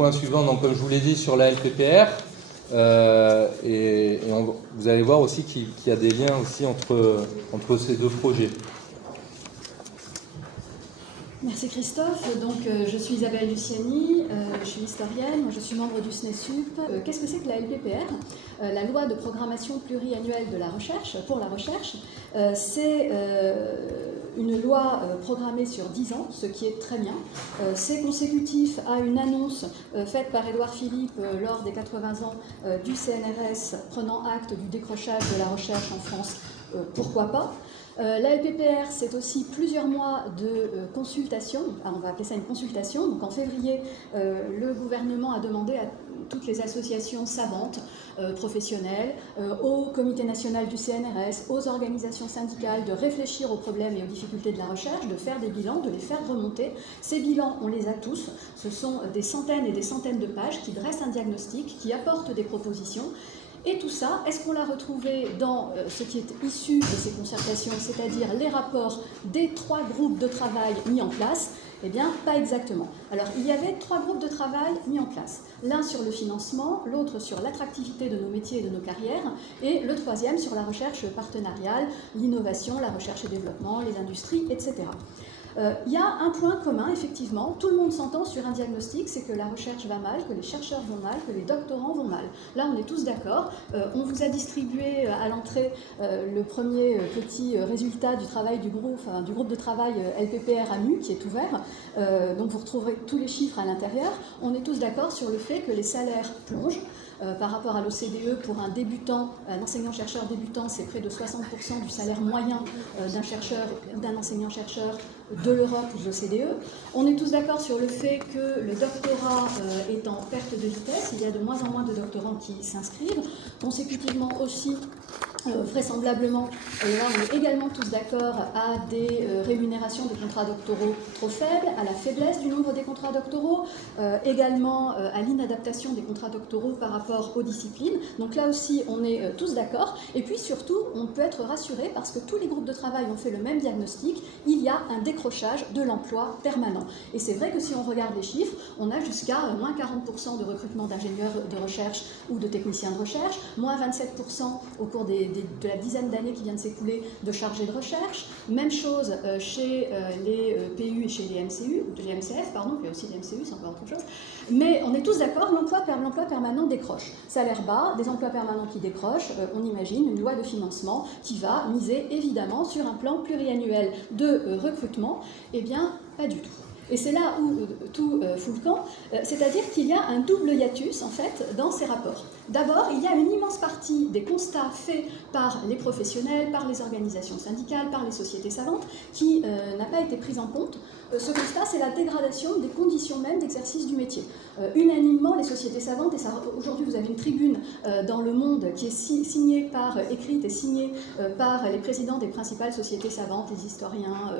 point suivant, donc, comme je vous l'ai dit, sur la LPPR. Vous allez voir aussi qu'il y a des liens aussi entre ces deux projets. Merci Christophe. Donc, je suis Isabelle Luciani, je suis historienne, moi, je suis membre du SNESUP. Qu'est-ce que c'est que la LPPR? La loi de programmation pluriannuelle de la recherche, pour la recherche, c'est une loi programmée sur 10 ans, ce qui est très bien. C'est consécutif à une annonce faite par Édouard Philippe lors des 80 ans du CNRS, prenant acte du décrochage de la recherche en France. Pourquoi pas? La LPPR, c'est aussi plusieurs mois de consultation, on va appeler ça une consultation. Donc en février, le gouvernement a demandé à toutes les associations savantes, professionnelles, au comité national du CNRS, aux organisations syndicales de réfléchir aux problèmes et aux difficultés de la recherche, de faire des bilans, de les faire remonter. Ces bilans, on les a tous. Ce sont des centaines et des centaines de pages qui dressent un diagnostic, qui apportent des propositions. Et tout ça, est-ce qu'on l'a retrouvé dans ce qui est issu de ces concertations, c'est-à-dire les rapports des 3 groupes de travail mis en place? Eh bien, pas exactement. Alors, il y avait 3 groupes de travail mis en place. L'un sur le financement, l'autre sur l'attractivité de nos métiers et de nos carrières, et le 3e sur la recherche partenariale, l'innovation, la recherche et développement, les industries, etc. Il y a un point commun, effectivement, tout le monde s'entend sur un diagnostic, c'est que la recherche va mal, que les chercheurs vont mal, que les doctorants vont mal. Là, on est tous d'accord. On vous a distribué à l'entrée le premier petit résultat du travail du groupe de travail LPPR AMU, qui est ouvert. Donc vous retrouverez tous les chiffres à l'intérieur. On est tous d'accord sur le fait que les salaires plongent. Par rapport à l'OCDE, pour un débutant, un enseignant-chercheur débutant, c'est près de 60% du salaire moyen d'un chercheur ou d'un enseignant-chercheur de l'Europe ou de l'OCDE. On est tous d'accord sur le fait que le doctorat est en perte de vitesse. Il y a de moins en moins de doctorants qui s'inscrivent. Consécutivement aussi, vraisemblablement, et là on est également tous d'accord, à des rémunérations des contrats doctoraux trop faibles, à la faiblesse du nombre des contrats doctoraux, également à l'inadaptation des contrats doctoraux par rapport aux disciplines. Donc là aussi on est tous d'accord. Et puis surtout, on peut être rassuré parce que tous les groupes de travail ont fait le même diagnostic, il y a un décrochage de l'emploi permanent. Et c'est vrai que si on regarde les chiffres, on a jusqu'à moins 40% de recrutement d'ingénieurs de recherche ou de techniciens de recherche, moins 27% au cours de la dizaine d'années qui vient de s'écouler de chargés de recherche. Même chose chez les PU et chez les MCU, les MCF, pardon, il y a aussi les MCU, c'est encore autre chose. Mais on est tous d'accord, l'emploi permanent décroche. Salaire bas, des emplois permanents qui décrochent, on imagine une loi de financement qui va miser évidemment sur un plan pluriannuel de recrutement. Eh bien, pas du tout. Et c'est là où tout fout le camp, c'est-à-dire qu'il y a un double hiatus en fait dans ces rapports. D'abord, il y a une immense partie des constats faits par les professionnels, par les organisations syndicales, par les sociétés savantes, qui n'a pas été prise en compte. Ce constat, c'est la dégradation des conditions mêmes d'exercice du métier. Unanimement, les sociétés savantes, et aujourd'hui vous avez une tribune dans Le Monde qui est écrite et signée par les présidents des principales sociétés savantes, les historiens,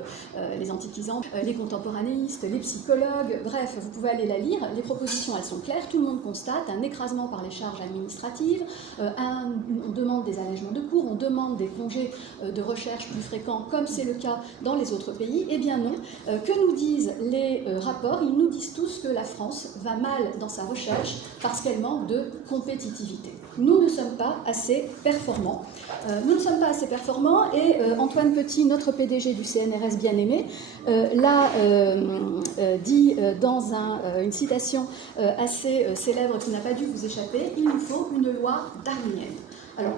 les antiquisants, les contemporanéistes, les psychologues, bref, vous pouvez aller la lire. Les propositions, elles sont claires, tout le monde constate un écrasement par les charges administratives, on demande des allègements de cours, on demande des congés de recherche plus fréquents, comme c'est le cas dans les autres pays. Eh bien non, que nous disent les rapports? Ils nous disent tous que la France va mal dans sa recherche parce qu'elle manque de compétitivité. Nous ne sommes pas assez performants. Nous ne sommes pas assez performants et Antoine Petit, notre PDG du CNRS bien-aimé, l'a dit dans une citation assez célèbre qui n'a pas dû vous échapper: il nous faut une loi darwinienne. Alors,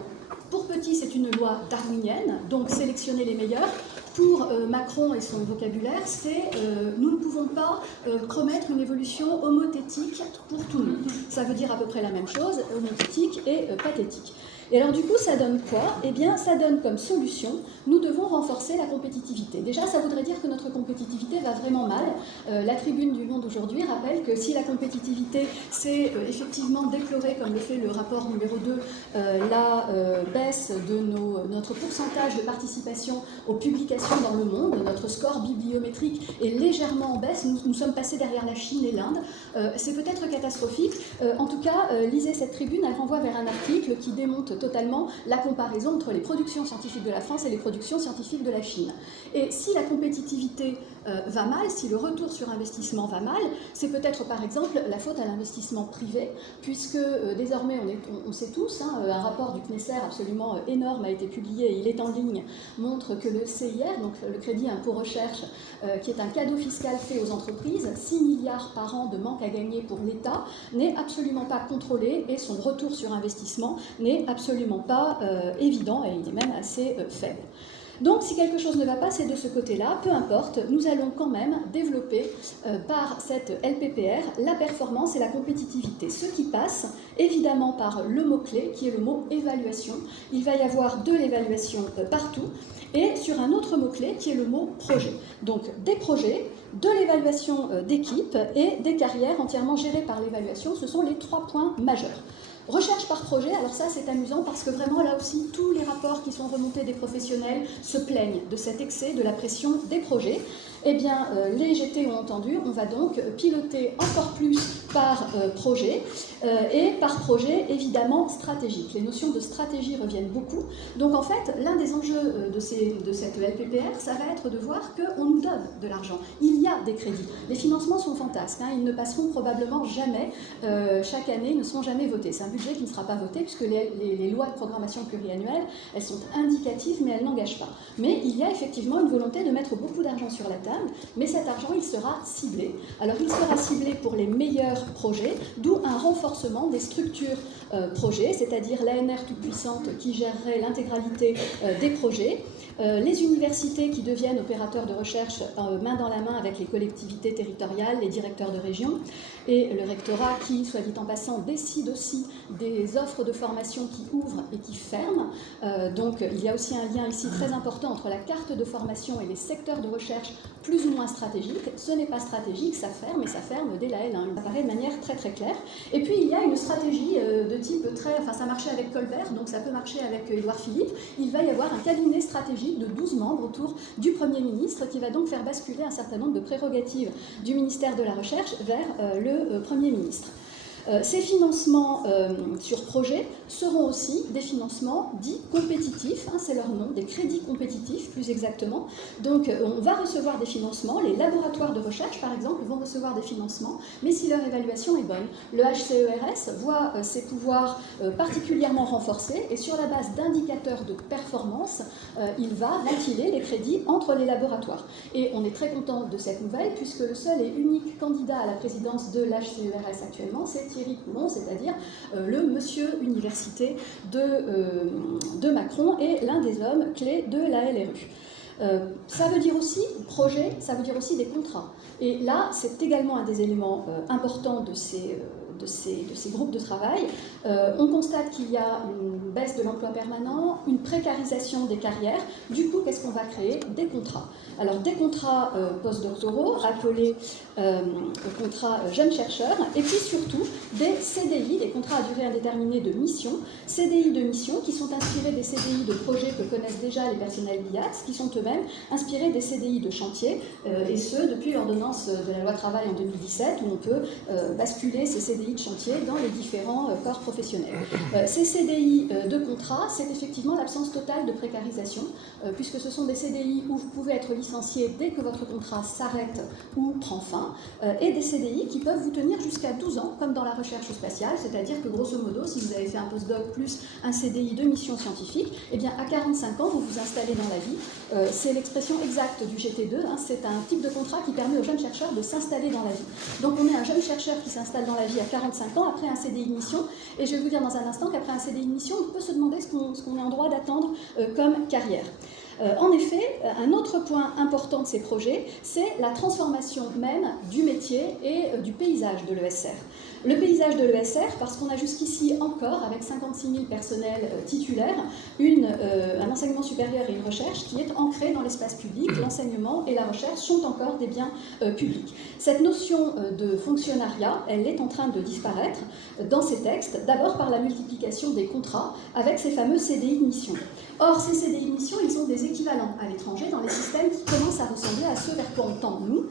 pour Petit, c'est une loi darwinienne, donc sélectionner les meilleurs. Pour Macron et son vocabulaire, c'est nous ne pouvons pas promettre une évolution homothétique pour tout le monde. Ça veut dire à peu près la même chose, homothétique et pathétique. Et alors du coup, ça donne quoi? Eh bien, ça donne comme solution, nous devons renforcer la compétitivité. Déjà, ça voudrait dire que notre compétitivité va vraiment mal. La tribune du Monde aujourd'hui rappelle que si la compétitivité, c'est effectivement déplorer, comme le fait le rapport numéro 2, la baisse de notre pourcentage de participation aux publications dans le monde, notre score bibliométrique est légèrement en baisse, nous sommes passés derrière la Chine et l'Inde. C'est peut-être catastrophique. En tout cas, lisez cette tribune, elle renvoie vers un article qui démonte totalement la comparaison entre les productions scientifiques de la France et les productions scientifiques de la Chine. Et si la compétitivité va mal, si le retour sur investissement va mal, c'est peut-être par exemple la faute à l'investissement privé, puisque désormais on sait tous, un rapport du CNESER absolument énorme a été publié et il est en ligne, montre que le CIR, donc le crédit impôt recherche, qui est un cadeau fiscal fait aux entreprises, 6 milliards par an de manque à gagner pour l'État, n'est absolument pas contrôlé et son retour sur investissement n'est absolument pas évident et il est même assez faible. Donc si quelque chose ne va pas, c'est de ce côté-là, peu importe, nous allons quand même développer par cette LPPR la performance et la compétitivité. Ce qui passe évidemment par le mot-clé qui est le mot évaluation. Il va y avoir de l'évaluation partout et sur un autre mot-clé qui est le mot projet. Donc des projets, de l'évaluation d'équipe et des carrières entièrement gérées par l'évaluation, ce sont les 3 points majeurs. Recherche par projet, alors ça c'est amusant parce que vraiment là aussi tous les rapports qui sont remontés des professionnels se plaignent de cet excès, de la pression des projets. Eh bien les GT ont entendu, on va donc piloter encore plus par projet et par projet évidemment stratégique. Les notions de stratégie reviennent beaucoup. Donc en fait l'un des enjeux de cette LPPR, ça va être de voir qu'on nous donne de l'argent. Il y a des crédits. Les financements sont fantasques, ils ne passeront probablement jamais, chaque année, ne seront jamais votés. C'est un budget qui ne sera pas voté puisque les lois de programmation pluriannuelle, elles sont indicatives mais elles n'engagent pas. Mais il y a effectivement une volonté de mettre beaucoup d'argent sur la table, mais cet argent il sera ciblé. Alors il sera ciblé pour les meilleurs projets, d'où un renforcement des structures projets, c'est-à-dire l'ANR toute puissante qui gérerait l'intégralité des projets, les universités qui deviennent opérateurs de recherche main dans la main avec les collectivités territoriales, les directeurs de région, et le rectorat qui, soit dit en passant, décide aussi des offres de formation qui ouvrent et qui ferment. Donc il y a aussi un lien ici très important entre la carte de formation et les secteurs de recherche plus ou moins stratégiques. Ce n'est pas stratégique, ça ferme, et ça ferme dès la L1. Ça paraît de manière très très claire. Et puis il y a une stratégie de type ça marchait avec Colbert, donc ça peut marcher avec Édouard Philippe. Il va y avoir un cabinet stratégique de 12 membres autour du Premier ministre qui va donc faire basculer un certain nombre de prérogatives du ministère de la Recherche vers le Premier ministre. Ces financements sur projet seront aussi des financements dits compétitifs, c'est leur nom, des crédits compétitifs plus exactement. Donc on va recevoir des financements, les laboratoires de recherche par exemple vont recevoir des financements, mais si leur évaluation est bonne. Le HCERS voit ses pouvoirs particulièrement renforcés et sur la base d'indicateurs de performance, il va ventiler les crédits entre les laboratoires. Et on est très content de cette nouvelle puisque le seul et unique candidat à la présidence de l'HCERS actuellement, c'est Thierry Coulon, c'est-à-dire le monsieur université de Macron et l'un des hommes clés de la LRU. Ça veut dire aussi projet, ça veut dire aussi des contrats. Et là, c'est également un des éléments importants de ces groupes de travail. On constate qu'il y a une baisse de l'emploi permanent, une précarisation des carrières. Du coup, qu'est-ce qu'on va créer? Des contrats. Alors, des contrats postdoctoraux, appelés contrats jeunes chercheurs, et puis surtout des CDI, des contrats à durée indéterminée de mission, CDI de mission qui sont inspirés des CDI de projets que connaissent déjà les personnels BIAX, qui sont eux-mêmes inspirés des CDI de chantier, et ce, depuis l'ordonnance de la loi travail en 2017, où on peut basculer ces CDI de chantier dans les différents corps professionnels. Ces CDI de contrat, c'est effectivement l'absence totale de précarisation, puisque ce sont des CDI où vous pouvez être licencié dès que votre contrat s'arrête ou prend fin, et des CDI qui peuvent vous tenir jusqu'à 12 ans, comme dans la recherche spatiale, c'est-à-dire que grosso modo, si vous avez fait un postdoc plus un CDI de mission scientifique, eh bien à 45 ans, vous vous installez dans la vie. C'est l'expression exacte du GT2, c'est un type de contrat qui permet aux jeunes chercheurs de s'installer dans la vie. Donc on est un jeune chercheur qui s'installe dans la vie à 45 ans après un CDI de mission, et je vais vous dire dans un instant qu'après un CDI de mission, on peut se demander ce qu'on est en droit d'attendre comme carrière. En effet, un autre point important de ces projets, c'est la transformation même du métier et du paysage de l'ESR. Le paysage de l'ESR, parce qu'on a jusqu'ici encore, avec 56 000 personnels titulaires, un enseignement supérieur et une recherche qui est ancrée dans l'espace public. L'enseignement et la recherche sont encore des biens publics. Cette notion de fonctionnariat, elle est en train de disparaître dans ces textes, d'abord par la multiplication des contrats avec ces fameux CDI de mission. Or, ces CDI de mission, ils ont des équivalents à l'étranger dans les systèmes qui commencent à ressembler à ce vers quoi on tend, nous.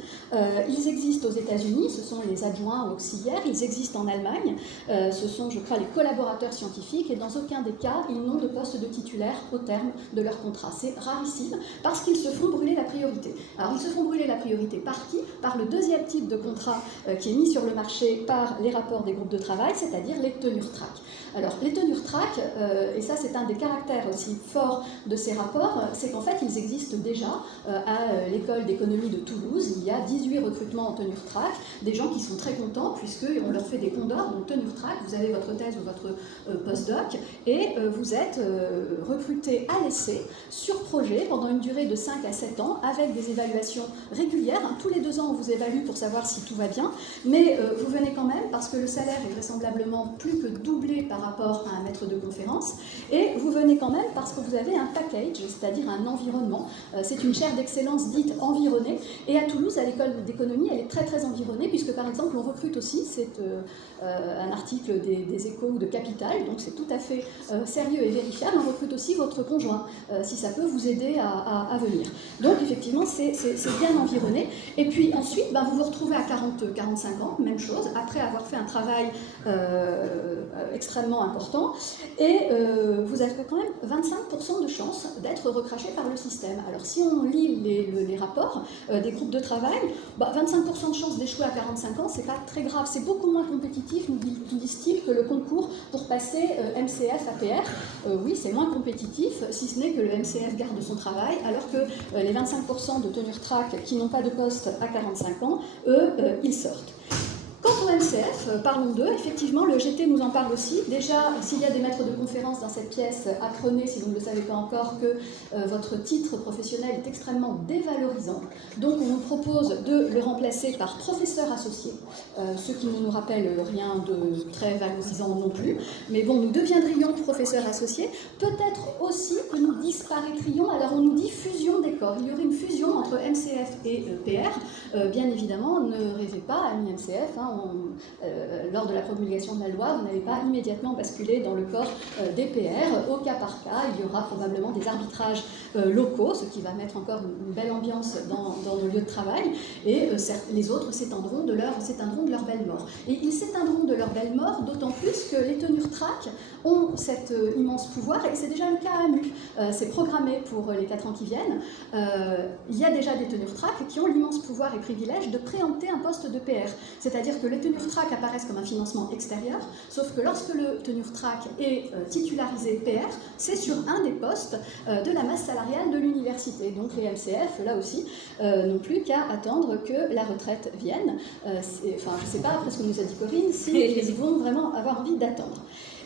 Ils existent aux États-Unis, ce sont les adjoints ou auxiliaires, ils existent en Allemagne, ce sont, je crois, les collaborateurs scientifiques, et dans aucun des cas, ils n'ont de poste de titulaire au terme de leur contrat. C'est rarissime, parce qu'ils se font brûler la priorité. Alors, ils se font brûler la priorité par qui? Par le deuxième type de contrat qui est mis sur le marché par les rapports des groupes de travail, c'est-à-dire les tenure track. Alors, les tenure track, et ça c'est un des caractères aussi forts de ces rapports, c'est qu'en fait ils existent déjà à l'école d'économie de Toulouse. Il y a 18 recrutements en tenure track, des gens qui sont très contents puisqu'on leur fait des condors, donc tenure track, vous avez votre thèse ou votre postdoc, et vous êtes recruté à l'essai, sur projet, pendant une durée de 5 à 7 ans, avec des évaluations régulières. Tous les 2 ans on vous évalue pour savoir si tout va bien, mais vous venez quand même parce que le salaire est vraisemblablement plus que doublé par rapport à un maître de conférence, et vous venez quand même parce que vous avez un package, c'est-à-dire un environnement. C'est une chaire d'excellence dite environnée, et à Toulouse, à l'école d'économie, elle est très très environnée, puisque par exemple on recrute aussi, c'est un article des Échos ou de Capital, donc c'est tout à fait sérieux et vérifiable, on recrute aussi votre conjoint, si ça peut vous aider à venir. Donc effectivement c'est bien environné, et puis ensuite vous vous retrouvez à 40-45 ans, même chose, après avoir fait un travail extrêmement important, et vous avez quand même 25% de chances d'être recraché par le système. Alors si on lit les rapports des groupes de travail, 25% de chances d'échouer à 45 ans, c'est pas très grave, c'est beaucoup moins compétitif, nous disent-ils, que le concours pour passer MCF APR. Oui, c'est moins compétitif, si ce n'est que le MCF garde son travail, alors que les 25% de tenure track qui n'ont pas de poste à 45 ans, eux, ils sortent. Quant au MCF, parlons d'eux. Effectivement, le GT nous en parle aussi. Déjà, s'il y a des maîtres de conférences dans cette pièce, apprenez, si vous ne le savez pas encore, que votre titre professionnel est extrêmement dévalorisant. Donc, on vous propose de le remplacer par professeur associé, ce qui ne nous rappelle rien de très valorisant non plus. Mais bon, nous deviendrions professeurs associés. Peut-être aussi que nous disparaîtrions. Alors, on nous dit fusion des corps. Il y aurait une fusion entre MCF et PR. Bien évidemment, ne rêvez pas, amis MCF, lors de la promulgation de la loi, vous n'allez pas immédiatement basculer dans le corps des PR. Au cas par cas, il y aura probablement des arbitrages locaux, ce qui va mettre encore une belle ambiance dans nos lieux de travail, et les autres s'éteindront de leur belle mort. Et ils s'éteindront de leur belle mort, d'autant plus que les tenure track ont cet immense pouvoir, et c'est déjà le cas à MU. C'est programmé pour les 4 ans qui viennent. Il y a déjà des tenure track qui ont l'immense pouvoir et privilège de préempter un poste de PR. C'est-à-dire que les tenure track apparaissent comme un financement extérieur, sauf que lorsque le tenure track est titularisé PR, c'est sur un des postes de la masse salariale de l'université. Donc les MCF, là aussi, n'ont plus qu'à attendre que la retraite vienne. Je ne sais pas, après ce que nous a dit Corinne, si ils vont vraiment avoir envie d'attendre.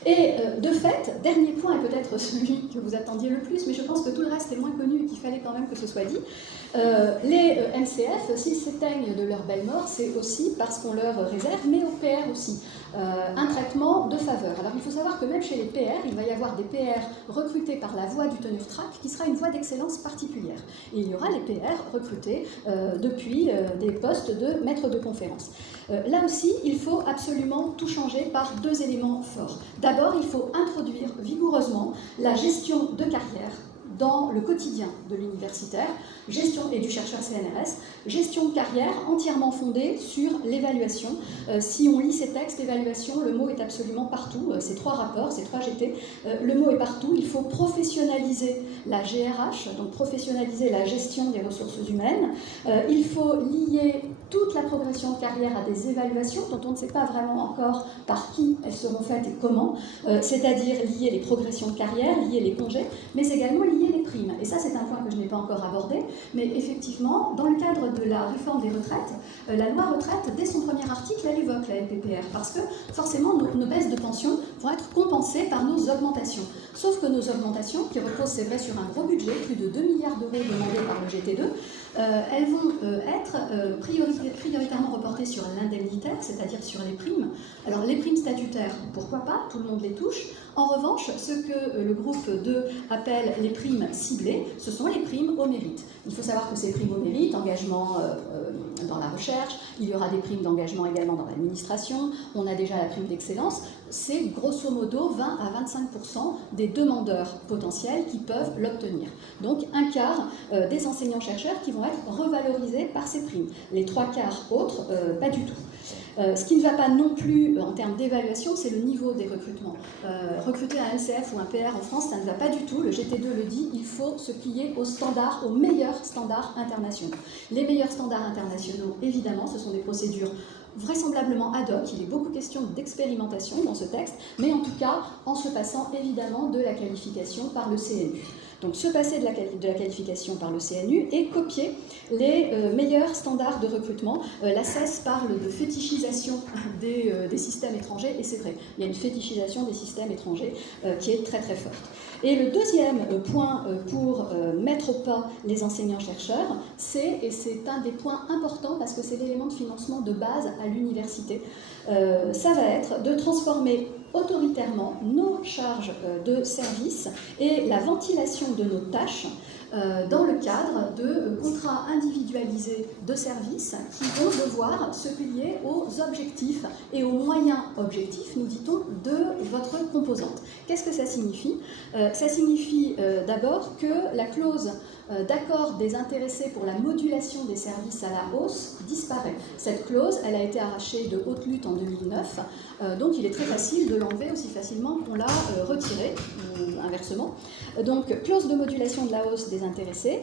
Et de fait, dernier point, et peut-être celui que vous attendiez le plus, mais je pense que tout le reste est moins connu et qu'il fallait quand même que ce soit dit, les MCF, s'ils s'éteignent de leur belle mort, c'est aussi parce qu'on leur réserve, mais aux PR aussi, un traitement de faveur. Alors il faut savoir que même chez les PR, il va y avoir des PR recrutés par la voie du tenure track, qui sera une voie d'excellence particulière. Et il y aura les PR recrutés depuis des postes de maître de conférence. Là aussi, il faut absolument tout changer par 2 éléments forts. D'abord, il faut introduire vigoureusement la gestion de carrière dans le quotidien de l'universitaire, gestion et du chercheur CNRS, gestion de carrière entièrement fondée sur l'évaluation. Si on lit ces textes d'évaluation, le mot est absolument partout, ces 3 rapports, ces 3 GT, le mot est partout. Il faut professionnaliser la GRH, donc professionnaliser la gestion des ressources humaines. Il faut lier toute la progression de carrière à des évaluations dont on ne sait pas vraiment encore par qui elles seront faites et comment, c'est-à-dire lier les progressions de carrière, lier les congés, mais également lier les primes. Et ça, c'est un point que je n'ai pas encore abordé, mais effectivement, dans le cadre de la réforme des retraites, la loi retraite, dès son premier article, elle évoque la LPPR, parce que forcément, nos baisses de pension vont être compensées par nos augmentations. Sauf que nos augmentations, qui reposent, c'est vrai, sur un gros budget, plus de 2 milliards d'euros demandés par le GT2, elles vont être prioritairement reportées sur l'indemnitaire, c'est-à-dire sur les primes. Alors les primes statutaires, pourquoi pas, tout le monde les touche. En revanche, ce que le groupe 2 appelle les primes ciblées, ce sont les primes au mérite. Il faut savoir que ces primes au mérite, engagement dans la recherche, il y aura des primes d'engagement également dans l'administration, on a déjà la prime d'excellence, c'est grosso modo 20 à 25% des demandeurs potentiels qui peuvent l'obtenir. Donc un quart des enseignants-chercheurs qui vont être revalorisés par ces primes. Les 3/4 autres, pas du tout. Ce qui ne va pas non plus en termes d'évaluation, c'est le niveau des recrutements. Recruter un LCF ou un PR en France, ça ne va pas du tout. Le GT2 le dit, il faut se plier aux standards, aux meilleurs standards internationaux. Les meilleurs standards internationaux, évidemment, ce sont des procédures vraisemblablement ad hoc. Il est beaucoup question d'expérimentation dans ce texte, mais en tout cas en se passant évidemment de la qualification par le CNU. Donc se passer de la qualification par le CNU et copier les meilleurs standards de recrutement. La CES parle de fétichisation des systèmes étrangers, et c'est vrai, il y a une fétichisation des systèmes étrangers qui est très très forte. Et le deuxième point pour mettre au pas les enseignants-chercheurs, et c'est un des points importants parce que c'est l'élément de financement de base à l'université, ça va être de transformer autoritairement nos charges de service et la ventilation de nos tâches dans le cadre de contrats individualisés de services qui vont devoir se plier aux objectifs et aux moyens objectifs, nous dit-on, de votre composante. Qu'est-ce que ça signifie ? Ça signifie d'abord que la clause d'accord des intéressés pour la modulation des services à la hausse disparaît. Cette clause, elle a été arrachée de haute lutte en 2009, donc il est très facile de l'enlever aussi facilement qu'on l'a retirée, ou inversement. Donc, clause de modulation de la hausse des intéressés.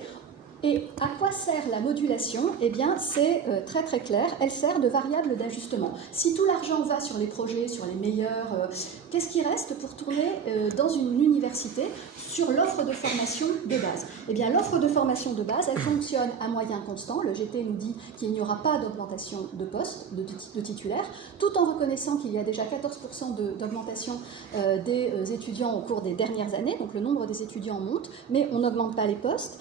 Et à quoi sert la modulation ? Eh bien, c'est très très clair, elle sert de variable d'ajustement. Si tout l'argent va sur les projets, sur les meilleurs, qu'est-ce qui reste pour tourner dans une université sur l'offre de formation de base ? Eh bien, l'offre de formation de base, elle fonctionne à moyen constant. Le GT nous dit qu'il n'y aura pas d'augmentation de postes, de titulaires, tout en reconnaissant qu'il y a déjà 14% d'augmentation des étudiants au cours des dernières années. Donc, le nombre des étudiants monte, mais on n'augmente pas les postes.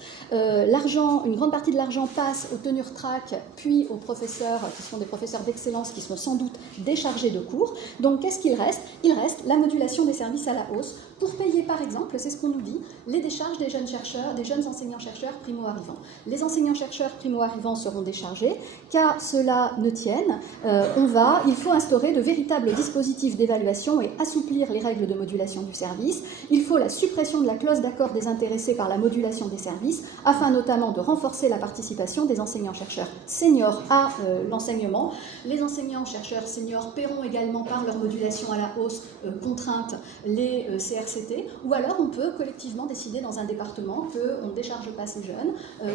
Une grande partie de l'argent passe aux tenure track, puis aux professeurs, qui sont des professeurs d'excellence, qui sont sans doute déchargés de cours. Donc, qu'est-ce qu'il reste ? Il reste la modulation des services à la hausse pour payer, par exemple, c'est ce qu'on nous dit, les décharges des jeunes chercheurs, des jeunes enseignants-chercheurs primo-arrivants. Les enseignants-chercheurs primo-arrivants seront déchargés. Qu'à cela ne tienne, il faut instaurer de véritables dispositifs d'évaluation et assouplir les règles de modulation du service. Il faut la suppression de la clause d'accord des intéressés par la modulation des services, afin notamment de renforcer la participation des enseignants-chercheurs seniors à l'enseignement. Les enseignants-chercheurs seniors paieront également par leur modulation à la hausse contrainte les CRCT, ou alors on peut collectivement décider dans un département qu'on ne décharge pas ces jeunes,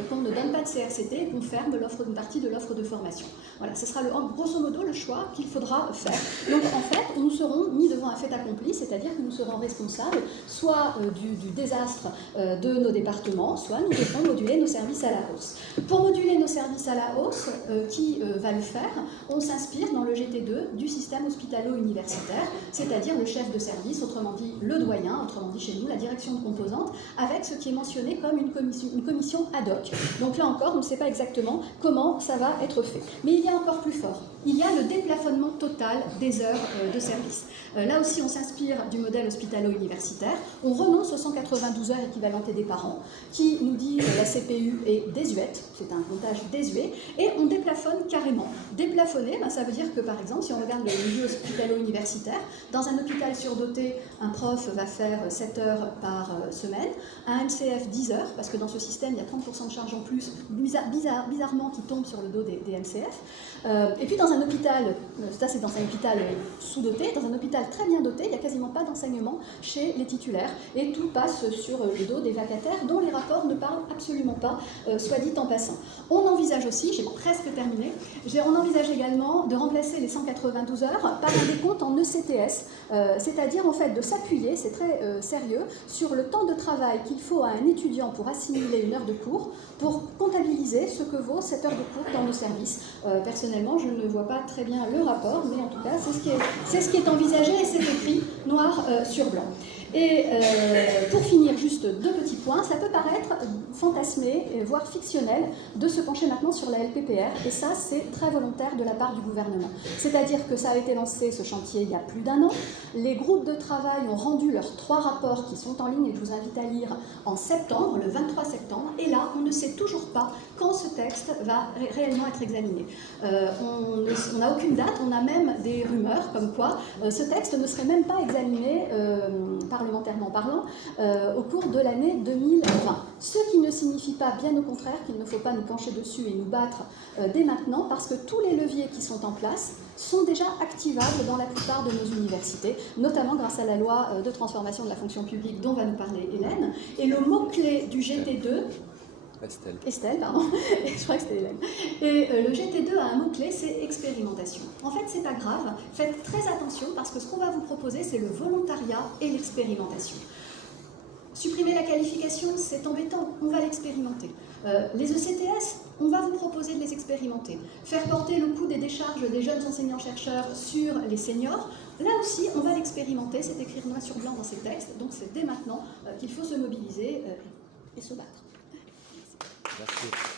qu'on ne donne pas de CRCT et qu'on ferme une partie de l'offre de formation. Voilà, ce sera grosso modo le choix qu'il faudra faire. Donc en fait, nous serons mis devant un fait accompli, c'est-à-dire que nous serons responsables soit du désastre de nos départements, soit nous devrons moduler nos services à la hausse. Pour moduler nos services à la hausse, qui va le faire ? On s'inspire dans le GT2 du système hospitalo-universitaire, c'est-à-dire le chef de service, autrement dit le doyen, autrement dit chez nous la direction de composante, avec ce qui est mentionné comme une commission ad hoc. Donc là encore, on ne sait pas exactement comment ça va être fait. Mais il y a encore plus fort. Il y a le déplafonnement total des heures de service. Là aussi, on s'inspire du modèle hospitalo-universitaire. On renonce aux 192 heures équivalentées des parents, qui nous dit la CPU est désuète, c'est un comptage désuet, et on déplafonne carrément. Déplafonner, ça veut dire que, par exemple, si on regarde le milieu hospitalo-universitaire, dans un hôpital surdoté, un prof va faire 7 heures par semaine, un MCF 10 heures, parce que dans ce système, il y a 30% de charge en plus, bizarrement, qui tombe sur le dos des MCF. Et puis dans un hôpital, ça c'est dans un hôpital sous-doté, dans un hôpital très bien doté, il n'y a quasiment pas d'enseignement chez les titulaires, et tout passe sur le dos des vacataires, dont les rapports ne parlent absolument pas, soit dit en passant. On envisage aussi, j'ai presque terminé, on envisage également de remplacer les 192 heures par un décompte en ECTS, c'est-à-dire en fait de s'appuyer, c'est très sérieux, sur le temps de travail qu'il faut à un étudiant pour assimiler une heure de cours, pour comptabiliser ce que vaut cette heure de cours dans nos services. Personnellement, je ne vois pas très bien le rapport, mais en tout cas, c'est ce qui est envisagé et c'est écrit noir sur blanc. Et pour finir, juste deux petits points, ça peut paraître fantasmé, voire fictionnel, de se pencher maintenant sur la LPPR, et ça c'est très volontaire de la part du gouvernement. C'est-à-dire que ça a été lancé, ce chantier, il y a plus d'1 an. Les groupes de travail ont rendu leurs 3 rapports qui sont en ligne et que je vous invite à lire en septembre, le 23 septembre, et là on ne sait toujours pas quand ce texte va réellement être examiné. On n'a aucune date, on a même des rumeurs comme quoi ce texte ne serait même pas examiné parlementairement parlant au cours de l'année 2020. Ce qui ne signifie pas, bien au contraire, qu'il ne faut pas nous pencher dessus et nous battre dès maintenant, parce que tous les leviers qui sont en place sont déjà activables dans la plupart de nos universités, notamment grâce à la loi de transformation de la fonction publique dont va nous parler Hélène. Et le mot-clé du GT2... Estelle, pardon, je crois que c'était Hélène. Et le GT2 a un mot-clé, c'est expérimentation. En fait, c'est pas grave, faites très attention parce que ce qu'on va vous proposer, c'est le volontariat et l'expérimentation. Supprimer la qualification, c'est embêtant, on va l'expérimenter. Les ECTS, on va vous proposer de les expérimenter. Faire porter le coût des décharges des jeunes enseignants-chercheurs sur les seniors, là aussi, on va l'expérimenter, c'est écrit noir sur blanc dans ces textes, donc c'est dès maintenant qu'il faut se mobiliser et se battre. Merci.